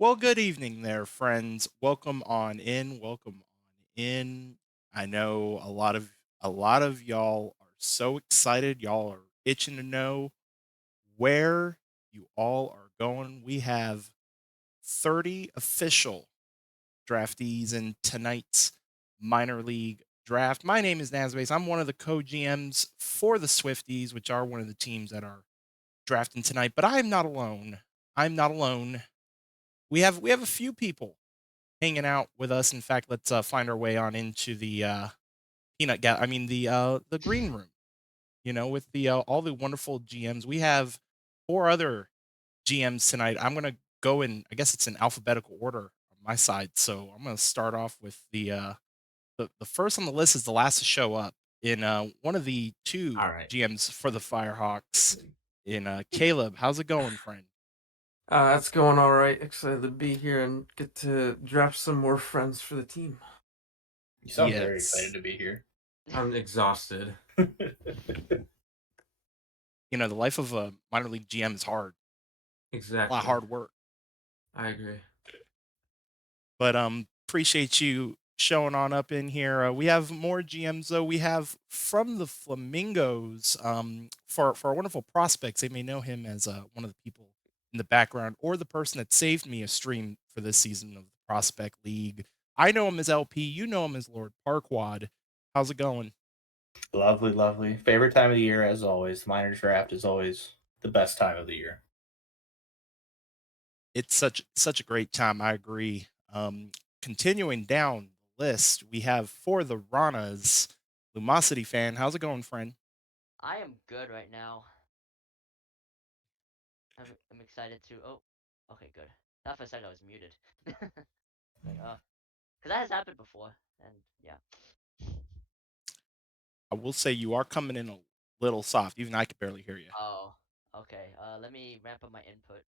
Well, good evening there, friends. Welcome on in. Welcome on in. I know a lot of y'all are so excited. Y'all are itching to know where you all are going. We have 30 official draftees in tonight's minor league draft. My name is nasbase. I'm one of the co-GMs for the Swifties, which are one of the teams that are drafting tonight. But I'm not alone. I'm not alone. We have a few people hanging out with us. In fact, let's find our way on into the the green room. With the all the wonderful GMs. We have four other GMs tonight. I'm gonna go in. I guess it's in alphabetical order on my side. So I'm gonna start off with the first on the list is the last to show up in one of the two All right. GMs for the Firehawks. In Caleb, how's it going, friend? That's going all right. Excited to be here and get to draft some more friends for the team. You sound very excited Yes. to be here. I'm exhausted. The life of a minor league GM is hard. A lot of Exactly. hard work. I agree. But appreciate you showing on up in here. We have more GMs though. We have from the Flamingos for our wonderful prospects. They may know him as one of the people in the background or the person that saved me a stream for this season of the Prospect League. I know him as LP. You know him as Lord Parkwad. How's it going? Lovely, lovely. Favorite time of the year, as always. Minor draft is always the best time of the year. It's such a great time. I agree. Continuing down the list, we have for the Ranas, Lumosity fan. How's it going, friend? I am good right now. I'm excited to. Oh, okay, good. Thought for a second I was muted. Like, because that has happened before, and yeah. I will say you are coming in a little soft. Even I could barely hear you. Oh, okay. Let me ramp up my input.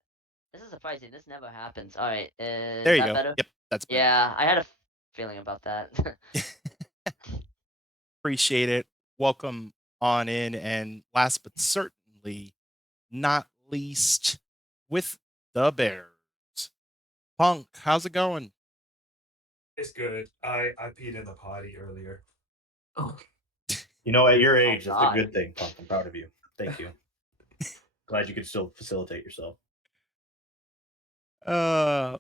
This is surprising. This never happens. All right, is There you that go. better? Yep, that's better. Yeah, I had a feeling about that. Appreciate it. Welcome on in. And last but certainly not least, with the Bears. Punk, how's it going? It's good. I peed in the potty earlier. Oh, You know, at your Oh age, that's a God. good thing, Punk. I'm proud of you. Thank you. Glad you could still facilitate yourself. Uh,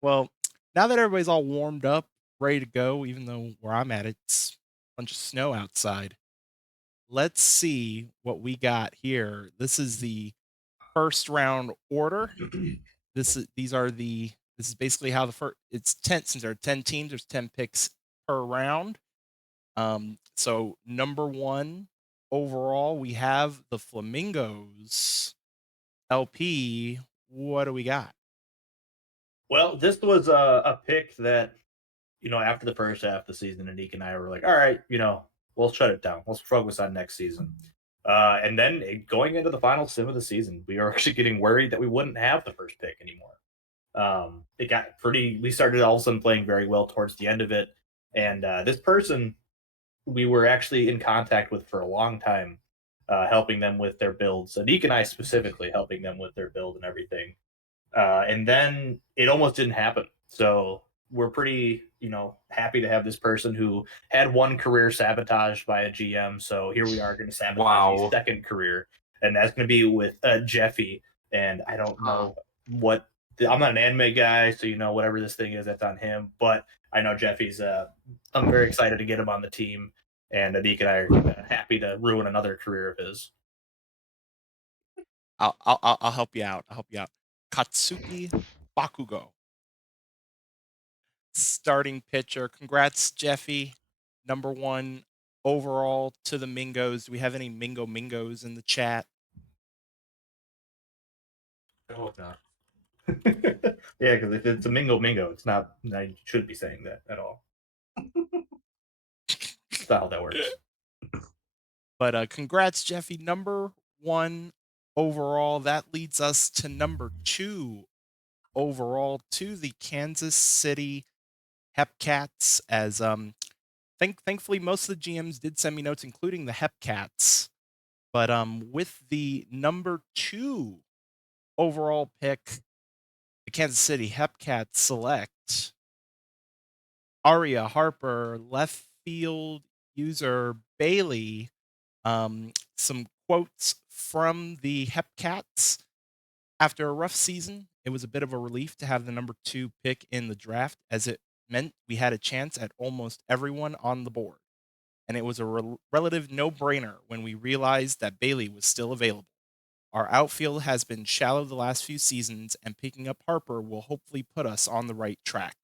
well, now that everybody's all warmed up, ready to go, even though where I'm at, it's a bunch of snow outside. Let's see what we got here. This is the first round order. This is basically how the first it's 10 since there are 10 teams, there's 10 picks per round. So number 1 overall, we have the Flamingos. LP, what do we got? Well, this was a pick that, after the first half of the season, Anik and I were like, all right, we'll shut it down. Let's focus on next season. And then going into the final sim of the season, we were actually getting worried that we wouldn't have the first pick anymore. It got pretty. We started all of a sudden playing very well towards the end of it, and this person we were actually in contact with for a long time, helping them with their builds. Anik and I specifically helping them with their build and everything. And then it almost didn't happen. So we're pretty, happy to have this person who had one career sabotaged by a GM. So here we are going to sabotage a wow. second career, and that's going to be with Jeffy. And I don't Huh. know what I'm not an anime guy, so whatever this thing is, that's on him. But I know Jeffy's. I'm very excited to get him on the team, and Adik and I are happy to ruin another career of his. I'll help you out. I'll help you out. Katsuki Bakugo, starting pitcher. Congrats, Jeffy. Number 1 overall to the Mingos. Do we have any Mingo Mingos in the chat? I hope not. Yeah, because if it's a Mingo Mingo, it's not. I shouldn't be saying that at all. That's not how that works. But congrats, Jeffy. Number 1 overall. That leads us to number 2 overall to the Kansas City Hepcats. As thankfully most of the GMs did send me notes, including the Hepcats. But with the number 2 overall pick, the Kansas City Hepcats select Aria Harper, left field user Bailey. Some quotes from the Hepcats. After a rough season, it was a bit of a relief to have the number 2 pick in the draft, as it meant we had a chance at almost everyone on the board. And it was a relative no-brainer when we realized that Bailey was still available. Our outfield has been shallow the last few seasons, and picking up Harper will hopefully put us on the right track.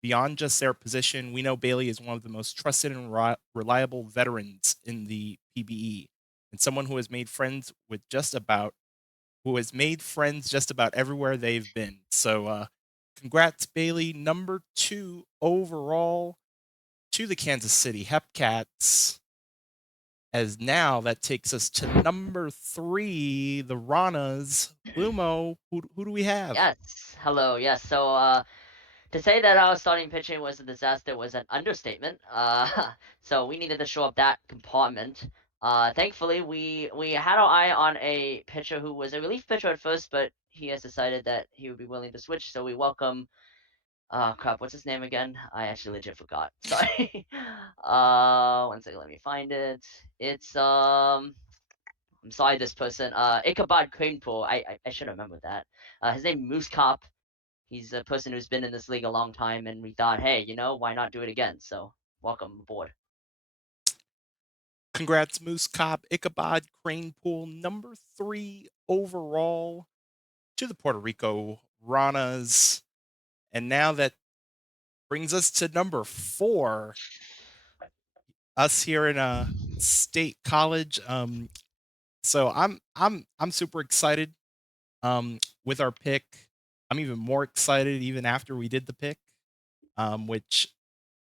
Beyond just their position, we know Bailey is one of the most trusted and reliable veterans in the PBE, and someone who has made friends just about everywhere they've been. So, congrats, Bailey, number 2 overall to the Kansas City Hepcats. As now that takes us to number 3, the Ranas. Lumo, who do we have? Yes. Hello. Yes. So, to say that our starting pitching was a disaster was an understatement. So we needed to shore up that compartment. Thankfully, we had our eye on a pitcher who was a relief pitcher at first, but he has decided that he would be willing to switch. So we welcome. Crap. What's his name again? I actually legit forgot. Sorry. 1 second. Let me find it. It's I'm sorry, this person. Ichabod Cranepool. I should remember that. His name Moose Cop. He's a person who's been in this league a long time, and we thought, hey, why not do it again? So, welcome aboard. Congrats, Moose Cop, Ichabod Cranepool, number 3 overall to the Puerto Rico Ranas. And now that brings us to number 4, us here in State College. So I'm super excited with our pick. I'm even more excited even after we did the pick, which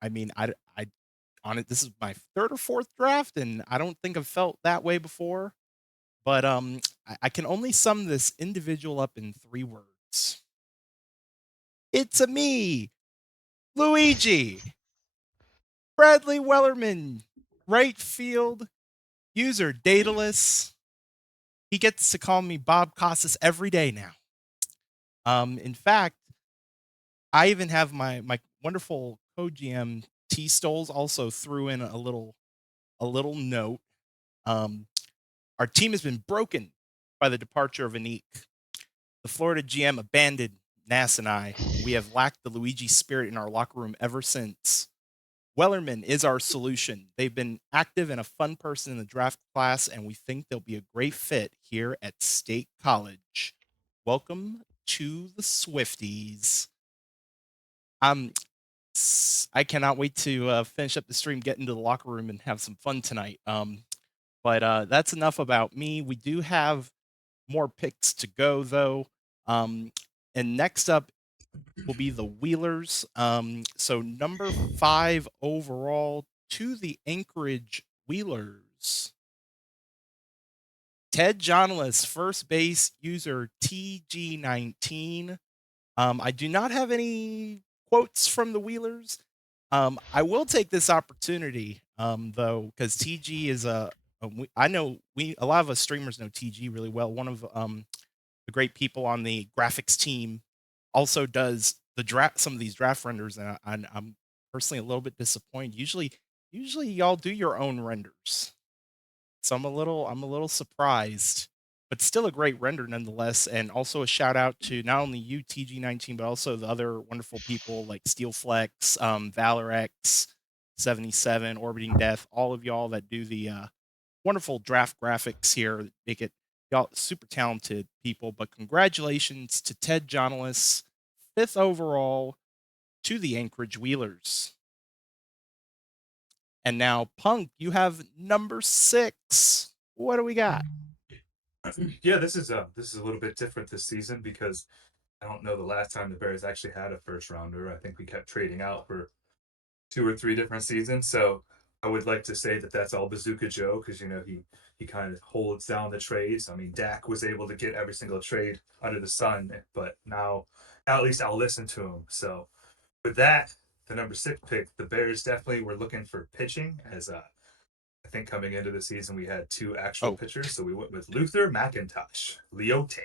I mean I on it. This is my 3rd or 4th draft, and I don't think I've felt that way before. But I can only sum this individual up in 3 words. It's a me, Luigi. Bradley Wellerman, right field, user Daedalus. He gets to call me Bob Costas every day now. In fact, I even have my wonderful co-GM T Stoles also threw in a little note. Our team has been broken by the departure of Anik. The Florida GM abandoned Nas and I, and we have lacked the Luigi spirit in our locker room ever since. Wellerman is our solution. They've been active and a fun person in the draft class, and we think they'll be a great fit here at State College. Welcome to the Swifties. I cannot wait to finish up the stream, get into the locker room, and have some fun tonight. But that's enough about me. We do have more picks to go, though. And next up will be the Wheelers. So number 5 overall to the Anchorage Wheelers. Ted Johnless, first base user TG19. I do not have any quotes from the Wheelers. I will take this opportunity, though, because TG is I know a lot of us streamers know TG really well. One of the great people on the graphics team also does some of these draft renders, and I'm personally a little bit disappointed. Usually y'all do your own renders, so I'm a little surprised, but still a great render nonetheless. And also a shout out to not only you TG19, but also the other wonderful people like Steelflex, Valorex 77, Orbiting Death, all of y'all that do the wonderful draft graphics here. Make it y'all super talented people. But congratulations to Ted Johnless, 5th overall to the Anchorage Wheelers. And now, Punk, you have number 6. What do we got? Yeah, this is a little bit different this season because I don't know the last time the Bears actually had a first rounder. I think we kept trading out for 2 or 3 different seasons. So I would like to say that that's all Bazooka Joe because he kind of holds down the trades. I mean, Dak was able to get every single trade under the sun, but now at least I'll listen to him. So with that, the number 6 pick, the Bears definitely were looking for pitching as I think coming into the season we had 2 actual pitchers, so we went with Luther McIntosh, Leote.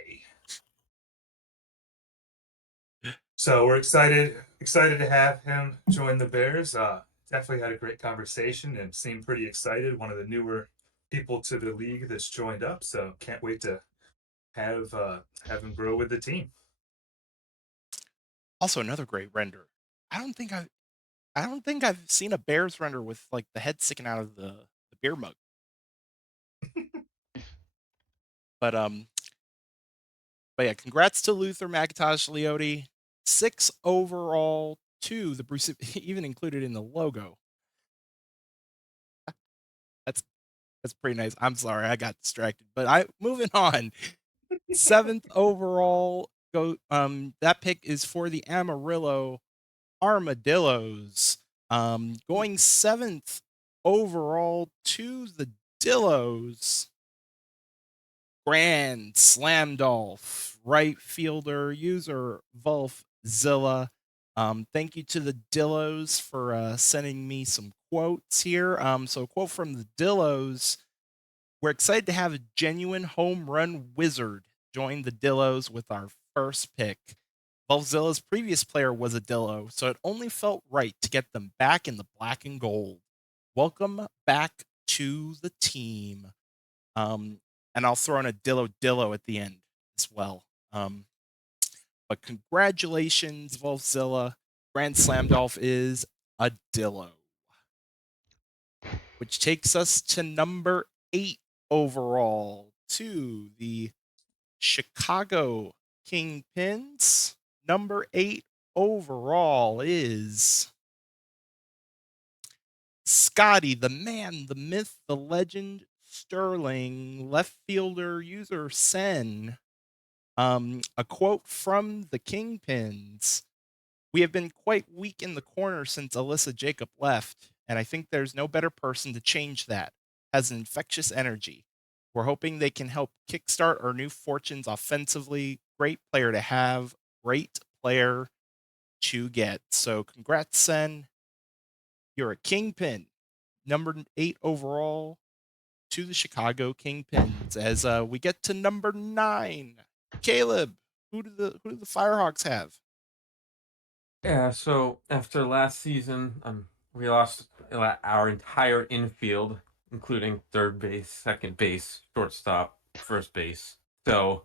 So we're excited to have him join the Bears. Definitely had a great conversation and seemed pretty excited. One of the newer people to the league that's joined up. So can't wait to have him grow with the team. Also, another great render. I don't think I've seen a Bears render with like the head sticking out of the beer mug. But yeah, congrats to Luther McIntosh Leote. 6 overall to the Bruce, even included in the logo. That's pretty nice. I'm sorry, I got distracted. But moving on. 7th overall that pick is for the Amarillo Armadillos. Going 7th overall to the Dillos. Grand Slam Dolph, right fielder, user Volfzilla. Thank you to the Dillos for sending me some quotes here. So a quote from the Dillos. We're excited to have a genuine home run wizard join the Dillos with our first pick. Volfzilla's previous player was a Dillo, so it only felt right to get them back in the black and gold. Welcome back to the team. And I'll throw in a Dillo at the end as well. But congratulations, Volfzilla. Grand Slam Dolph is a Dillo. Which takes us to number 8 overall to the Chicago Kingpins. Number 8 overall is Scotty, the man, the myth, the legend, Sterling, left fielder, user Sen. A quote from the Kingpins. We have been quite weak in the corner since Alyssa Jacob left, and I think there's no better person to change that. Has an infectious energy. We're hoping they can help kickstart our new fortunes offensively. Great player to have, great player to get. So congrats, Sen. You're a Kingpin. Number 8 overall to the Chicago Kingpins. As we get to number 9, Caleb. Who do the Firehawks have? Yeah, so after last season, we lost our entire infield, including third base, second base, shortstop, first base. So,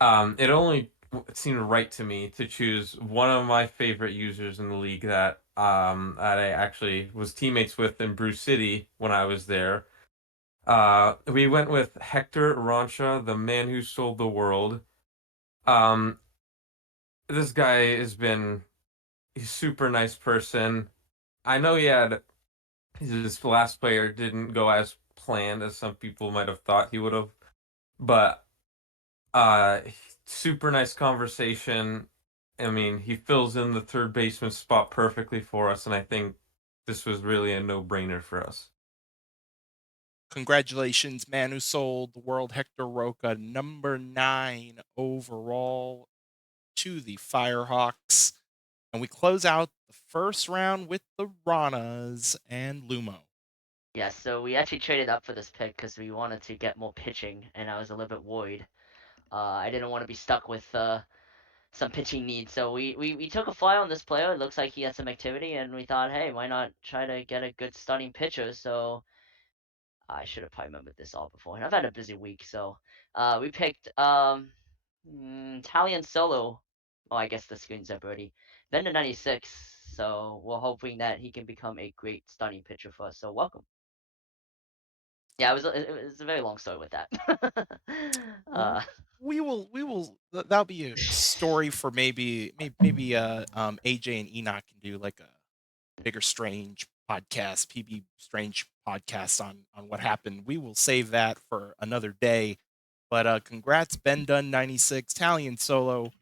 it seemed right to me to choose one of my favorite users in the league that I actually was teammates with in Brew City when I was there. We went with Hector Rancha, the man who sold the world. Um, this guy he's a super nice person. I know his last player didn't go as planned as some people might have thought he would have, but uh, super nice conversation. I mean, he fills in the third baseman spot perfectly for us, and I think this was really a no-brainer for us. Congratulations, man who sold the world, Hector Roca, number 9 overall to the Firehawks. And we close out the first round with the Ranas and Lumo. Yeah, so we actually traded up for this pick because we wanted to get more pitching, and I was a little bit worried. I didn't want to be stuck with some pitching needs, so we took a flyer on this player. It looks like he had some activity, and we thought, hey, why not try to get a good starting pitcher? So I should have probably remembered this all beforehand. I've had a busy week, so we picked Italian Solo. Oh, I guess the screen's up already. Vendor 96. So we're hoping that he can become a great starting pitcher for us. So welcome. Yeah, it was a very long story with that. That'll be a story for maybe AJ and Enoch can do like a Bigger Strange podcast, PB Strange podcast on what happened. We will save that for another day. But congrats, Ben Dunn 96, Italian Solo,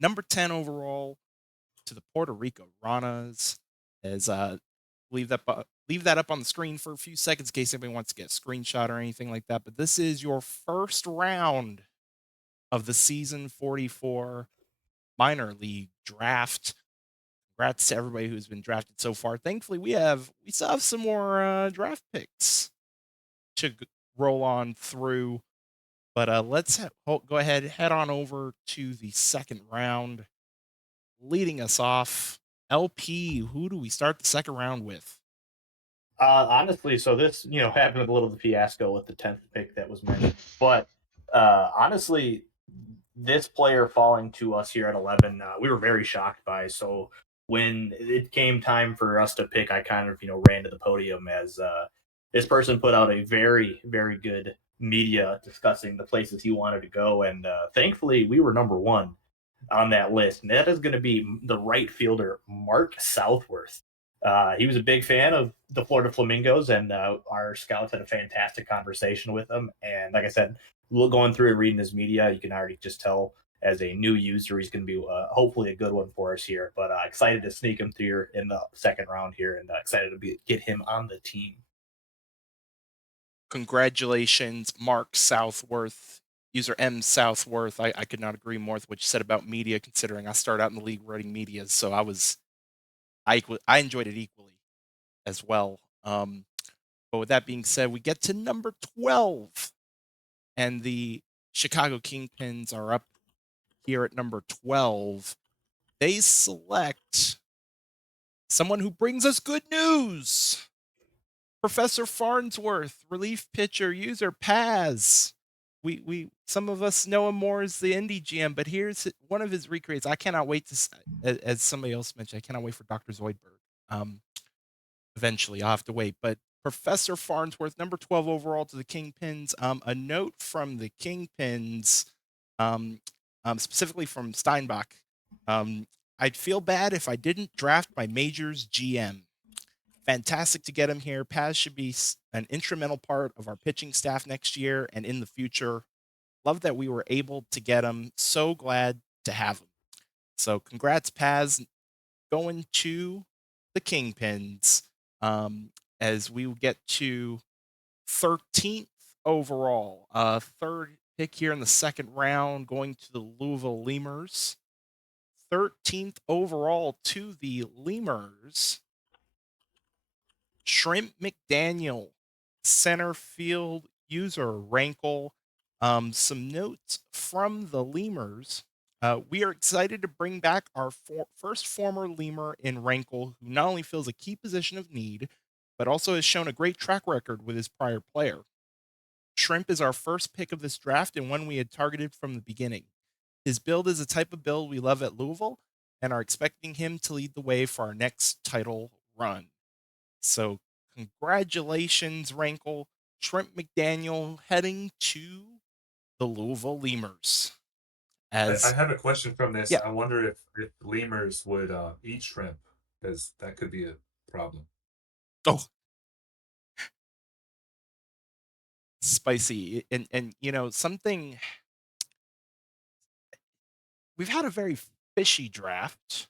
number 10 overall to the Puerto Rico Ranas. As leave that up on the screen for a few seconds in case anybody wants to get a screenshot or anything like that. But this is your first round of the season 44 minor league draft. Congrats to everybody who's been drafted so far. Thankfully, we still have some more draft picks to roll on through. But let's go ahead, head on over to the second round. leading us off. LP, who do we start the second round with? Honestly, so this, happened a little the fiasco with the 10th pick that was mentioned, but honestly, this player falling to us here at 11, we were very shocked by. So when it came time for us to pick, I kind of, ran to the podium as this person put out a very, very good media discussing the places he wanted to go. And thankfully, we were number one on that list. And that is going to be the right fielder, Mark Southworth. He was a big fan of the Florida Flamingos, and our scouts had a fantastic conversation with him. And like I said, going through and reading his media, you can already just tell as a new user, he's going to be hopefully a good one for us here. But excited to sneak him through in the second round here, and excited to get him on the team. Congratulations, Mark Southworth, user M Southworth. I could not agree more with what you said about media, considering I started out in the league writing media, so I enjoyed it equally as well. But with that being said, we get to number 12, and the Chicago Kingpins are up here at number 12. They select someone who brings us good news. Professor Farnsworth, relief pitcher, user Paz. We some of us know him more as the indie GM, but here's one of his recreates. I cannot wait to, as somebody else mentioned, I cannot wait for Dr. Zoidberg. Eventually, I'll have to wait. But Professor Farnsworth, number 12 overall to the Kingpins. A note from the Kingpins, specifically from Steinbach. I'd feel bad if I didn't draft my majors GM. Fantastic to get him here. Paz should be an instrumental part of our pitching staff next year and in the future. Love that we were able to get him. So glad to have him. So congrats, Paz, going to the Kingpins. As we will get to 13th overall, third pick here in the second round, going to the Louisville Lemurs. 13th overall to the Lemurs, Shrimp McDaniel, center field user Rankle. Some notes from the Lemurs. We are excited to bring back our first former Lemur in Rankle, who not only fills a key position of need, but also has shown a great track record with his prior player. Shrimp is our first pick of this draft and one we had targeted from the beginning. His build is a type of build we love at Louisville and are expecting him to lead the way for our next title run. So congratulations, Rankle. Shrimp McDaniel heading to the Louisville Lemurs. I have a question from this. Yeah. I wonder if lemurs would eat shrimp, because that could be a problem. Oh, spicy. And something, we've had a very fishy draft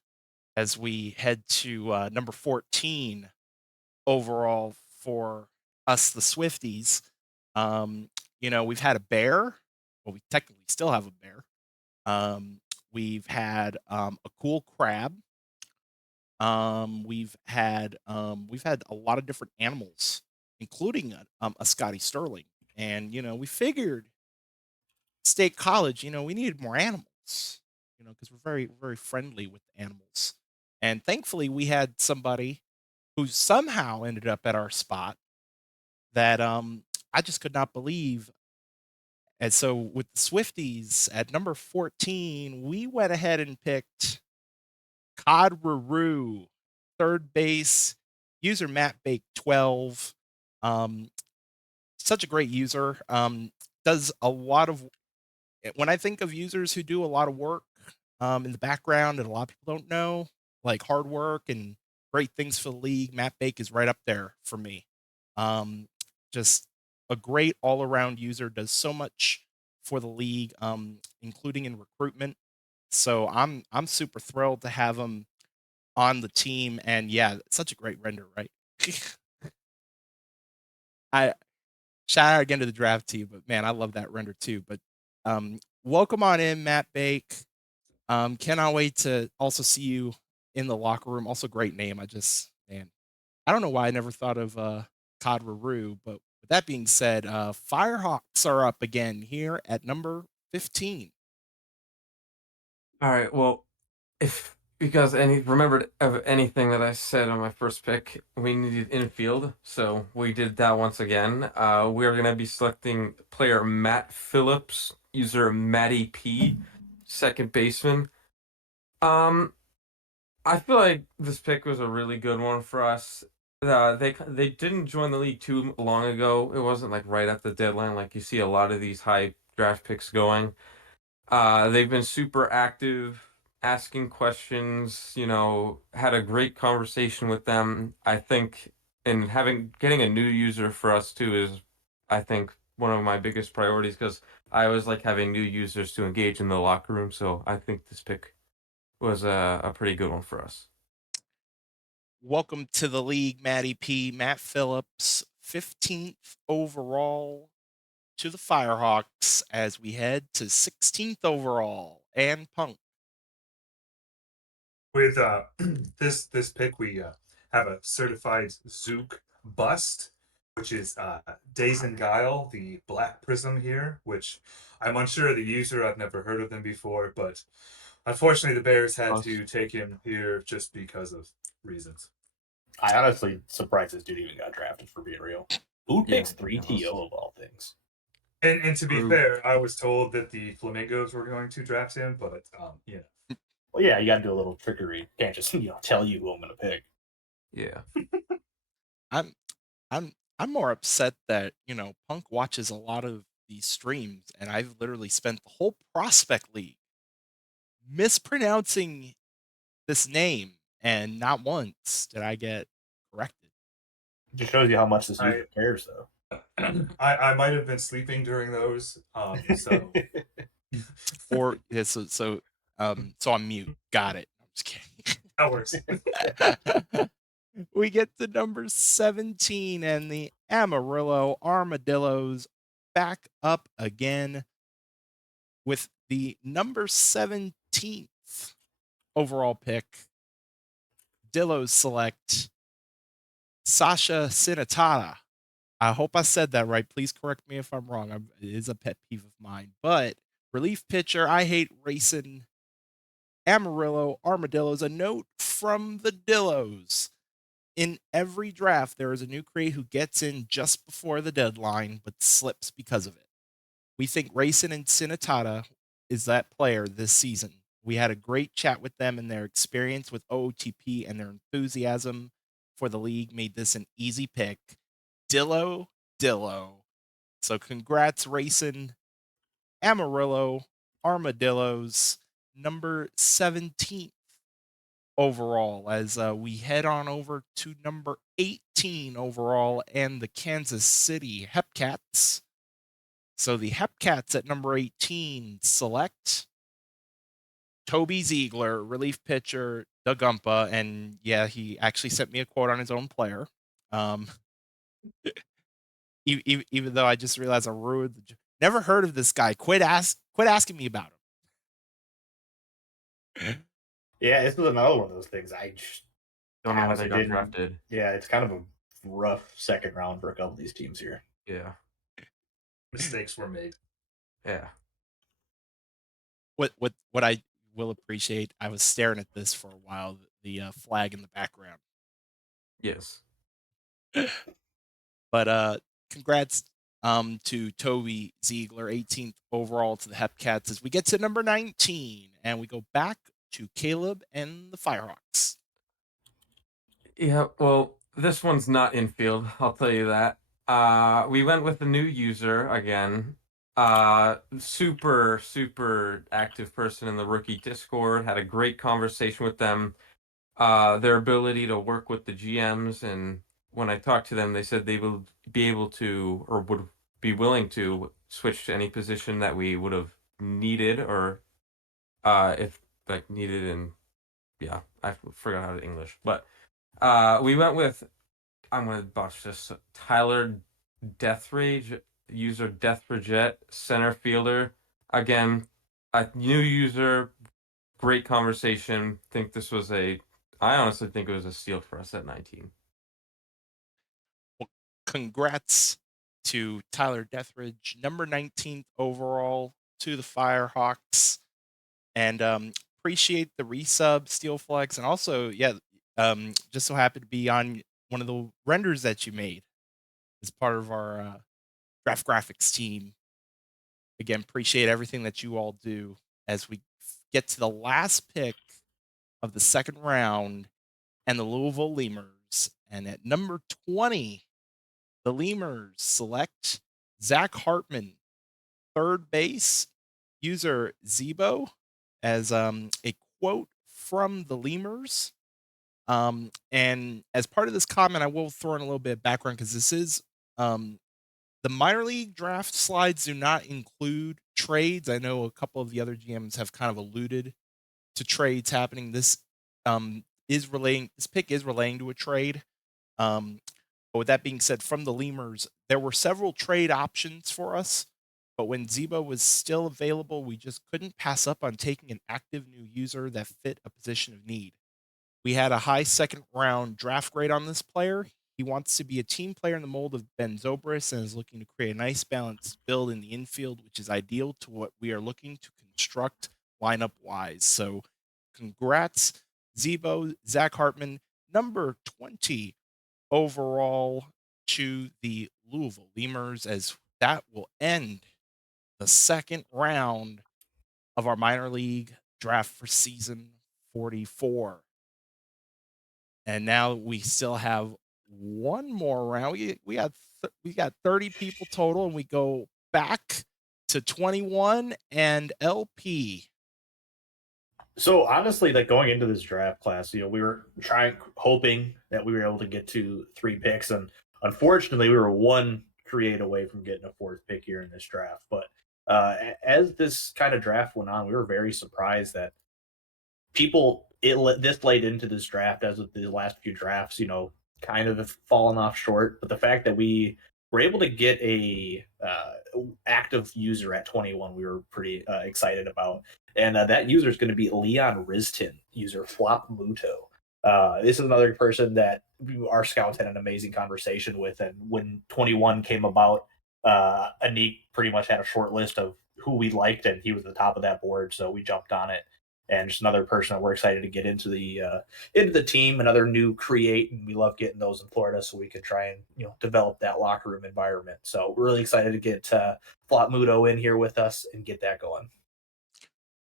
as we head to number 14 overall for us, the Swifties. We've had a bear. Well, we technically still have a bear. We've had a cool crab. We've had a lot of different animals, including a Scotty Sterling. And we figured State College, we needed more animals, because we're very, very friendly with animals. And thankfully, we had somebody who somehow ended up at our spot that I just could not believe. And so with the Swifties at number 14, we went ahead and picked Cod Ruru, third base, user Matt Bake 12. Such a great user. Does a lot of, when I think of users who do a lot of work in the background and a lot of people don't know, like hard work and great things for the league, Matt Bake is right up there for me. Just a great all-around user, does so much for the league, including in recruitment. So I'm super thrilled to have him on the team. And yeah, such a great render, right? I shout out again to the draft team, but man, I love that render too. But welcome on in, Matt Bake. Cannot wait to also see you in the locker room. Also, great name. I don't know why I never thought of Cod Ruru, but with that being said, Firehawks are up again here at number 15. All right. Well, if because remembered of anything that I said on my first pick, we needed infield, so we did that once again. We're gonna be selecting player Matt Phillips, user Matty P, second baseman. I feel like this pick was a really good one for us. They didn't join the league too long ago. It wasn't like right at the deadline, like you see a lot of these high draft picks going. They've been super active, asking questions, had a great conversation with them. I think, and getting a new user for us too is, I think, one of my biggest priorities because I always like having new users to engage in the locker room. So I think this pick was a pretty good one for us. Welcome to the league, Matty P. Matt Phillips, 15th overall to the Firehawks as we head to 16th overall. And Punk. With this pick, we have a certified Zook bust, which is Days and Guile, the Black Prism here, which I'm unsure of the user. I've never heard of them before, but unfortunately, the Bears had to take him here just because of reasons. I honestly surprised this dude even got drafted, for being real. Who Yeah, picks 3TO of all things? And to be True. fair, I was told that the Flamingos were going to draft him, but Well, yeah, you got to do a little trickery. Can't just tell you who I'm going to pick. Yeah. I'm more upset that, Punk watches a lot of these streams, and I've literally spent the whole prospect league mispronouncing this name, and not once did I get corrected. It just shows you how much this I- user cares, though. I might have been sleeping during those. So Or yeah, so I'm mute. Got it. I'm just kidding. that works. We get to number 17 and the Amarillo Armadillos back up again with the number 17th overall pick. Dillos select Sasha Sinatata. I hope I said that right. Please correct me if I'm wrong. It is a pet peeve of mine. But relief pitcher, I hate racing Amarillo Armadillos. A note from the Dillos. In every draft, there is a new create who gets in just before the deadline but slips because of it. We think Racing and Sinatata is that player this season. We had a great chat with them, and their experience with OOTP and their enthusiasm for the league made this an easy pick. Dillo. So congrats, Racing. Amarillo Armadillos, number 17th overall, as we head on over to number 18 overall and the Kansas City Hepcats. So the Hepcats at number 18 select Toby Ziegler, relief pitcher, Doug Gumpa, and yeah, he actually sent me a quote on his own player. Even though I just realized I ruined the never heard of this guy. Quit asking me about him. Yeah, this was another one of those things. I just Don't know how they got didn't- drafted. Yeah, it's kind of a rough second round for a couple of these teams here. Yeah. Mistakes were made. Yeah. What I will appreciate, I was staring at this for a while, the flag in the background. Yes. But congrats to Toby Ziegler, 18th overall to the Hepcats as we get to number 19 and we go back to Caleb and the Firehawks. Yeah, well, this one's not infield, I'll tell you that. We went with a new user again. Super active person in the rookie Discord. Had a great conversation with them. Their ability to work with the GMs, and when I talked to them, they said they will be able to, or would be willing to, switch to any position that we would have needed, or if like needed. And yeah, I forgot how to English, but we went with, I'm gonna botch this, Tyler Deathrage, user Deathraget, center fielder. Again, a new user, great conversation. I honestly think it was a steal for us at 19. Well, congrats to Tyler Deathridge, number 19th overall to the Firehawks. And appreciate the resub, Steel Flex, and also, yeah, just so happy to be on one of the renders that you made as part of our draft graphics team. Again, appreciate everything that you all do as we get to the last pick of the second round and the Louisville Lemurs. And at number 20, the Lemurs select Zach Hartman, third base, user Zebo, as a quote from the Lemurs. And as part of this comment, I will throw in a little bit of background because this is the minor league draft slides do not include trades. I know a couple of the other GMs have kind of alluded to trades happening. This pick is relating to a trade. But with that being said, from the Lemurs, there were several trade options for us. But when Zebo was still available, we just couldn't pass up on taking an active new user that fit a position of need. We had a high second round draft grade on this player. He wants to be a team player in the mold of Ben Zobrist and is looking to create a nice balanced build in the infield, which is ideal to what we are looking to construct lineup wise. So congrats, Zebo, Zach Hartman, number 20 overall to the Louisville Lemurs, as that will end the second round of our minor league draft for season 44. And now we still have one more round. We got 30 people total, and we go back to 21 and LP. So honestly, like going into this draft class, we were hoping that we were able to get to 3 picks, and unfortunately, we were 1 create away from getting a 4th pick here in this draft. But as this kind of draft went on, we were very surprised that this late into this draft, as with the last few drafts, kind of have fallen off short. But the fact that we were able to get a active user at 21, we were pretty excited about. And that user is going to be Leon Riston, user Flop Muto. This is another person that our scouts had an amazing conversation with. And when 21 came about, Anik pretty much had a short list of who we liked, and he was the top of that board. So we jumped on it. And just another person that we're excited to get into the team, another new create, and we love getting those in Florida so we can try and develop that locker room environment. So we're really excited to get Flop Muto in here with us and get that going.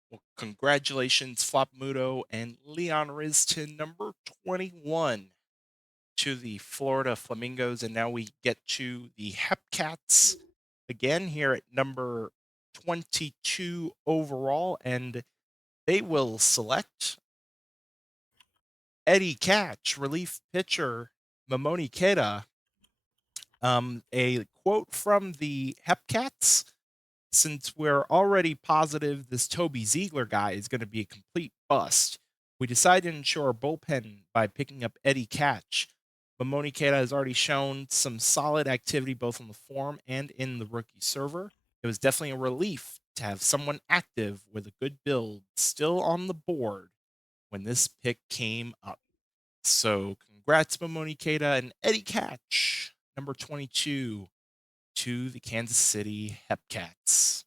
Well, congratulations, Flop Muto and Leon Riston, number 21 to the Florida Flamingos. And now we get to the Hepcats again here at number 22 overall, and they will select Eddie Catch, relief pitcher Mamoni Keda. A quote from the Hepcats: since we're already positive this Toby Ziegler guy is going to be a complete bust, we decided to ensure our bullpen by picking up Eddie Catch. Mamoni Keda has already shown some solid activity both on the form and in the rookie server. It was definitely a relief to have someone active with a good build still on the board when this pick came up. So congrats, Mamoni Keda and Eddie Catch, number 22 to the Kansas City Hepcats.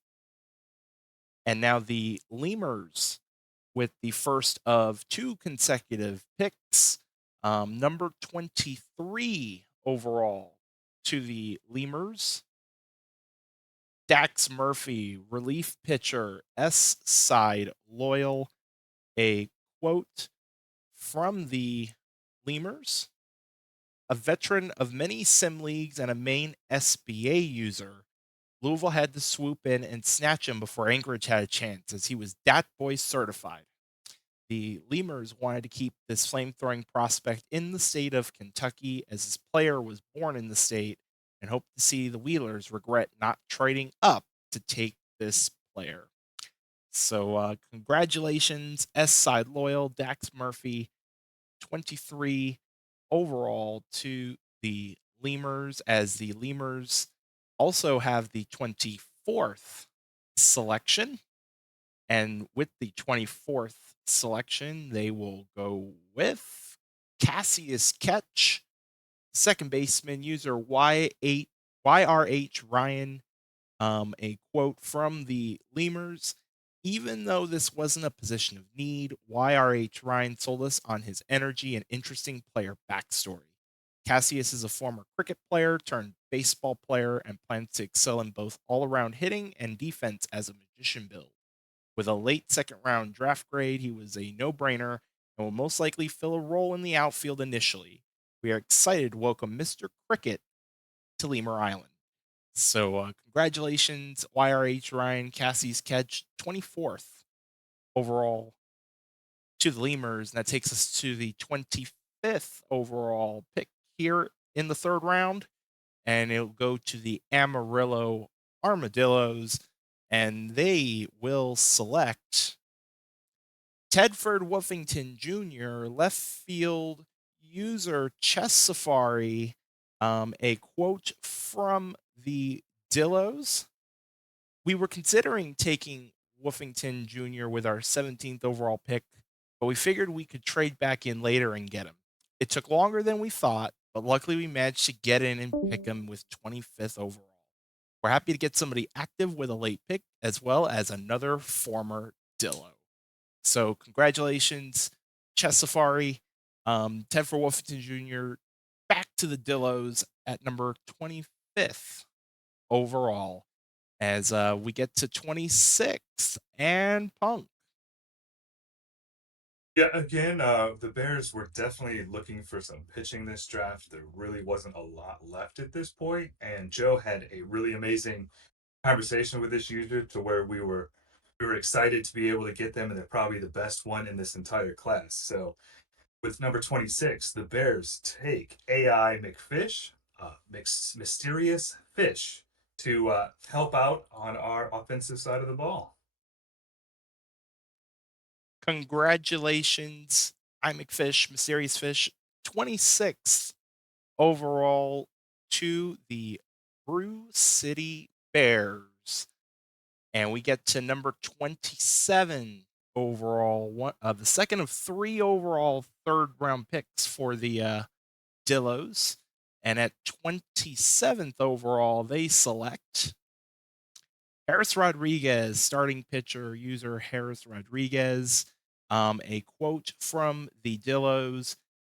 And now the Lemurs with the first of 2 consecutive picks, number 23 overall to the Lemurs. Dax Murphy, relief pitcher, S side loyal. A quote from the Lemurs: a veteran of many sim leagues and a main SBA user, Louisville had to swoop in and snatch him before Anchorage had a chance, as he was Dat Boy certified. The Lemurs wanted to keep this flame-throwing prospect in the state of Kentucky, as his player was born in the state, and hoped to see the Wheelers regret not trading up to take this player. So congratulations, S-Side Loyal, Dax Murphy, 23 overall to the Lemurs, as the Lemurs also have the 24th selection. And with the 24th selection, they will go with Cassius Ketch, second baseman, user YRH Ryan. A quote from the Lemurs: Even though this wasn't a position of need, YRH Ryan sold us on his energy and interesting player backstory. Cassius is a former cricket player turned baseball player and plans to excel in both all around hitting and defense as a magician build. With a late second round draft grade, he was a no brainer and will most likely fill a role in the outfield initially. We are excited to welcome Mr. Cricket to Lemur Island. So, congratulations, YRH Ryan Cassie's catch 24th overall to the Lemurs. And that takes us to the 25th overall pick here in the third round. And it'll go to the Amarillo Armadillos. And they will select Tedford Woofington Jr., left field user Chess Safari. A quote from the Dillos. We were considering taking Woofington Jr. with our 17th overall pick, but we figured we could trade back in later and get him. It took longer than we thought, but luckily we managed to get in and pick him with 25th overall. We're happy to get somebody active with a late pick, as well as another former Dillo. So congratulations, Chess Safari, Tedford Woofington Jr. back to the Dillos at number 25th overall. As we get to 26th and Punk. Yeah, again, the Bears were definitely looking for some pitching this draft. There really wasn't a lot left at this point, and Joe had a really amazing conversation with this user to where we were excited to be able to get them, and they're probably the best one in this entire class. So with number 26, the Bears take AI McFish, mysterious fish, to help out on our offensive side of the ball. Congratulations, I McFish, Mysterious Fish, 26th overall to the Brew City Bears. And we get to number 27 overall, the second of 3 overall third round picks for the Dillos. And at 27th overall, they select Harris Rodriguez, starting pitcher, user Harris Rodriguez. A quote from the Dillos.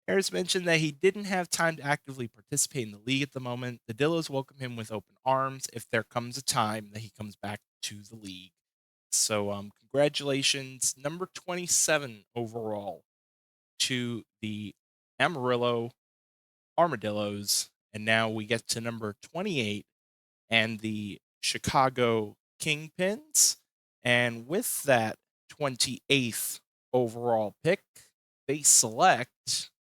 Harris mentioned that he didn't have time to actively participate in the league at the moment. The Dillos welcome him with open arms if there comes a time that he comes back to the league. So, congratulations, number 27 overall to the Amarillo Armadillos. And now we get to number 28 and the Chicago Kingpins. And with that 28th overall pick, they select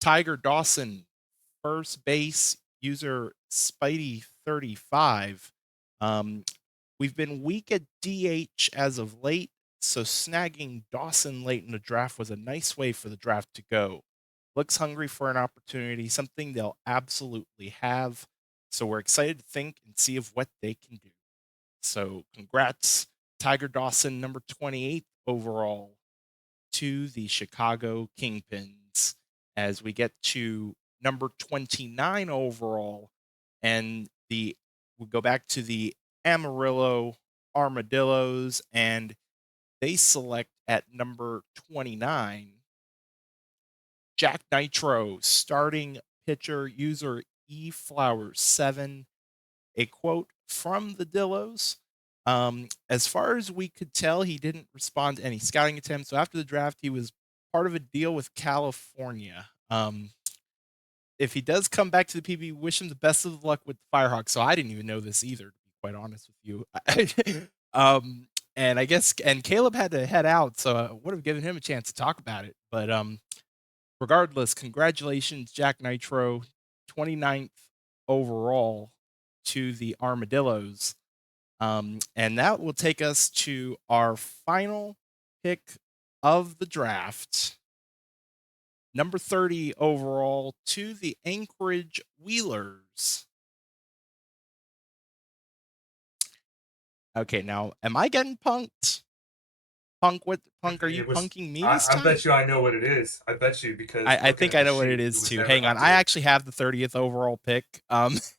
Tiger Dawson, first base, user Spidey35. We've been weak at DH as of late, so snagging Dawson late in the draft was a nice way for the draft to go. Looks hungry for an opportunity, something they'll absolutely have. So we're excited to think and see of what they can do. So congrats, Tiger Dawson, number 28 overall to the Chicago Kingpins. As we get to number 29 overall, and we go back to the Amarillo Armadillos, and they select at number 29 Jack Nitro, starting pitcher, user E Flowers 7. A quote from the Dillos. As far as we could tell, he didn't respond to any scouting attempts. So after the draft, he was part of a deal with California. If he does come back to the PB, wish him the best of luck with the Firehawks. So I didn't even know this either, to be quite honest with you. And I guess, and Caleb had to head out, so I would have given him a chance to talk about it. But regardless, congratulations, Jack Nitro, 29th overall to the Armadillos. And that will take us to our final pick of the draft. Number 30 overall to the Anchorage Wheelers. Okay, now, am I getting punked? Punk, what punk are you punking me this time? I bet you I know what it is. I bet you because I think I know what it is too. Hang on, I actually have the 30th overall pick. Because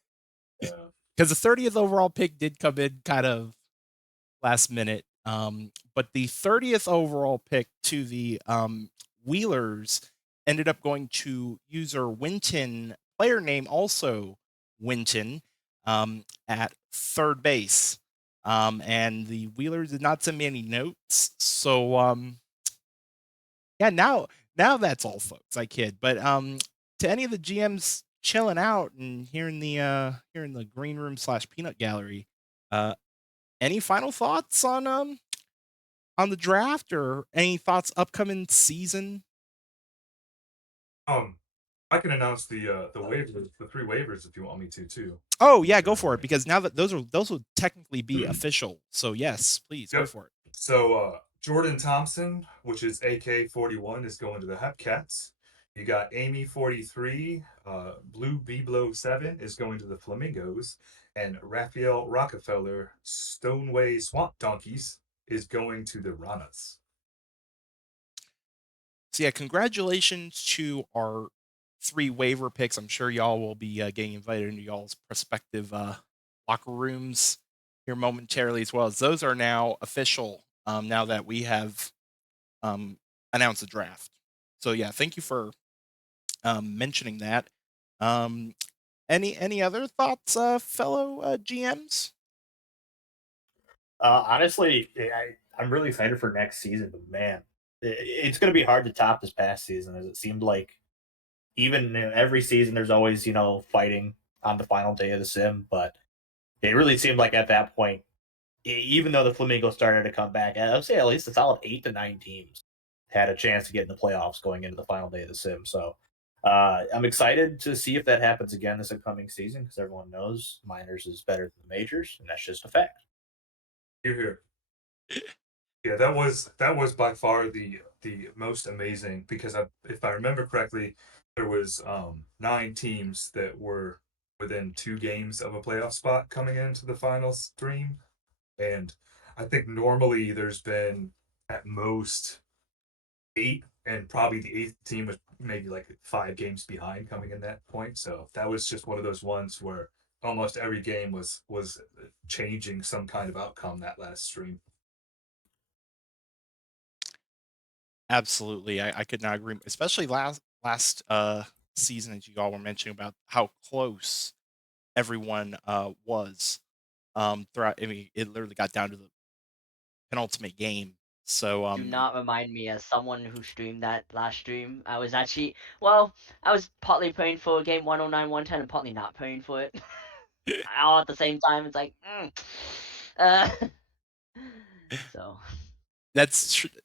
the 30th overall pick did come in kind of last minute. But the 30th overall pick to the Wheelers ended up going to user Winton, player name also Winton, at third base. And the Wheelers did not send me any notes. So yeah, now that's all, folks. I kid. But to any of the GMs chilling out and here in the green room / peanut gallery, any final thoughts on the draft or any thoughts upcoming season? I can announce the waivers, the 3 waivers if you want me to too. Oh yeah, go for it, because now that those will technically be official. So yes, please go Yep. for it. So Jordan Thompson, which is AK-41, is going to the Hepcats. You got Amy 43, Blue Biblo 7 is going to the Flamingos, and Raphael Rockefeller, Stoneway Swamp Donkeys, is going to the Ranas. So yeah, congratulations to our 3 waiver picks. I'm sure y'all will be getting invited into y'all's prospective locker rooms here momentarily, as well as those are now official now that we have announced the draft. So yeah, thank you for mentioning that. Any other thoughts, fellow GMs? Honestly, I'm really excited for next season, but man, it's going to be hard to top this past season, as it seemed like even in every season there's always fighting on the final day of the sim, but it really seemed like at that point, even though the Flamingos started to come back, I would say at least a solid 8 to 9 teams had a chance to get in the playoffs going into the final day of the sim. So I'm excited to see if that happens again this upcoming season, because everyone knows minors is better than the majors, and that's just a fact. Here. Yeah, that was by far the most amazing, because if I remember correctly, there was 9 teams that were within 2 games of a playoff spot coming into the final stream, and I think normally there's been at most 8, and probably the 8th team was maybe like 5 games behind coming in that point. So that was just one of those ones where almost every game was changing some kind of outcome that last stream. Absolutely, I could not agree, especially last season, as you all were mentioning about how close everyone was throughout. I mean, it literally got down to the penultimate game. So Do not remind me, as someone who streamed that last stream. I was actually, well, I was partly praying for game 109, 110, and partly not praying for it. All at the same time. It's like, uh, so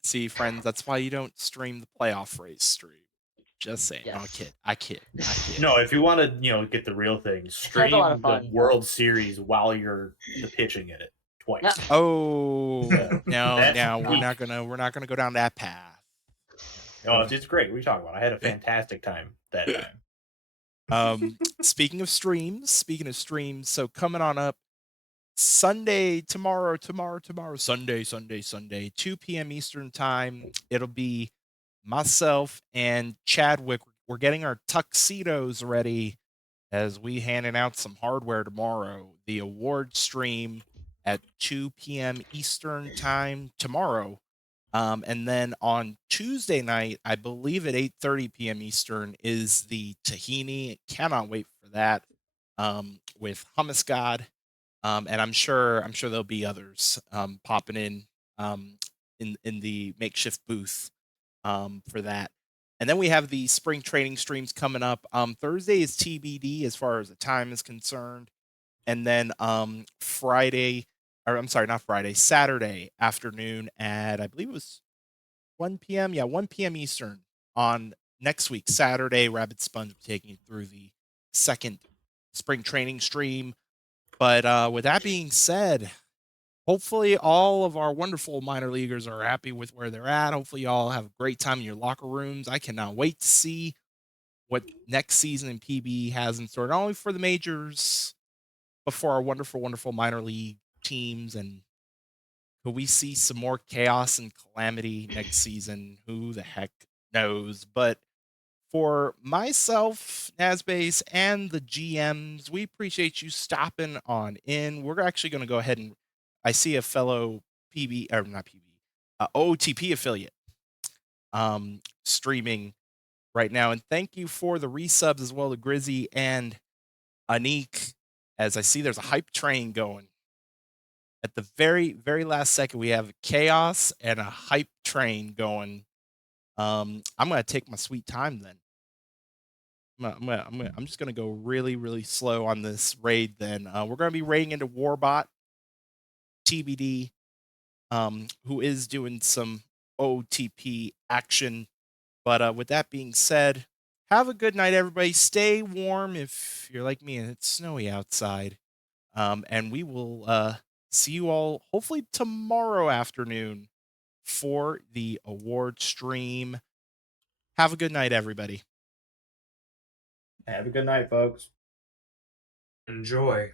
see, friends, that's why you don't stream the playoff race stream. Just saying. No, yes. I kid. No, if you want to, get the real thing, That's a stream lot of the fun. World Series while you're the pitching in it twice. Yeah. Oh no, That's we're not gonna go down that path. No, it's great. What are you talking about? I had a fantastic time that time. Speaking of streams, so coming on up Sunday, Sunday, 2 p.m. Eastern time. It'll be myself and Chadwick. We're getting our tuxedos ready as we handing out some hardware tomorrow. The award stream at 2 p.m. Eastern time tomorrow. And then on Tuesday night, I believe at 8:30 p.m. Eastern, is the Tahini. Cannot wait for that. With Hummus God. And I'm sure there'll be others popping in the makeshift booth for that. And then we have the spring training streams coming up. Thursday is TBD as far as the time is concerned. And then Friday, or I'm sorry, not Friday, Saturday afternoon at, I believe it was 1 p.m. Yeah, 1 p.m. Eastern on next week, Saturday. Rabbit Sponge will be taking you through the second spring training stream. But with that being said, hopefully all of our wonderful minor leaguers are happy with where they're at. Hopefully y'all have a great time in your locker rooms. I cannot wait to see what next season in PBE has in store, not only for the majors, but for our wonderful, wonderful minor league teams. And could we see some more chaos and calamity next season? Who the heck knows? But for myself, nasbase, and the GMs, we appreciate you stopping on in. We're actually going to go ahead and I see a fellow PB or not PB, OTP affiliate streaming right now. And thank you for the resubs as well to Grizzy and Anik. As I see there's a hype train going. At the very, very last second, we have chaos and a hype train going. I'm gonna take my sweet time then. I'm just gonna go really, really slow on this raid. Then we're gonna be raiding into Warbot TBD, who is doing some OTP action. But with that being said, have a good night, everybody. Stay warm if you're like me and it's snowy outside. And we will see you all hopefully tomorrow afternoon for the award stream. Have a good night, everybody. Have a good night, folks. Enjoy.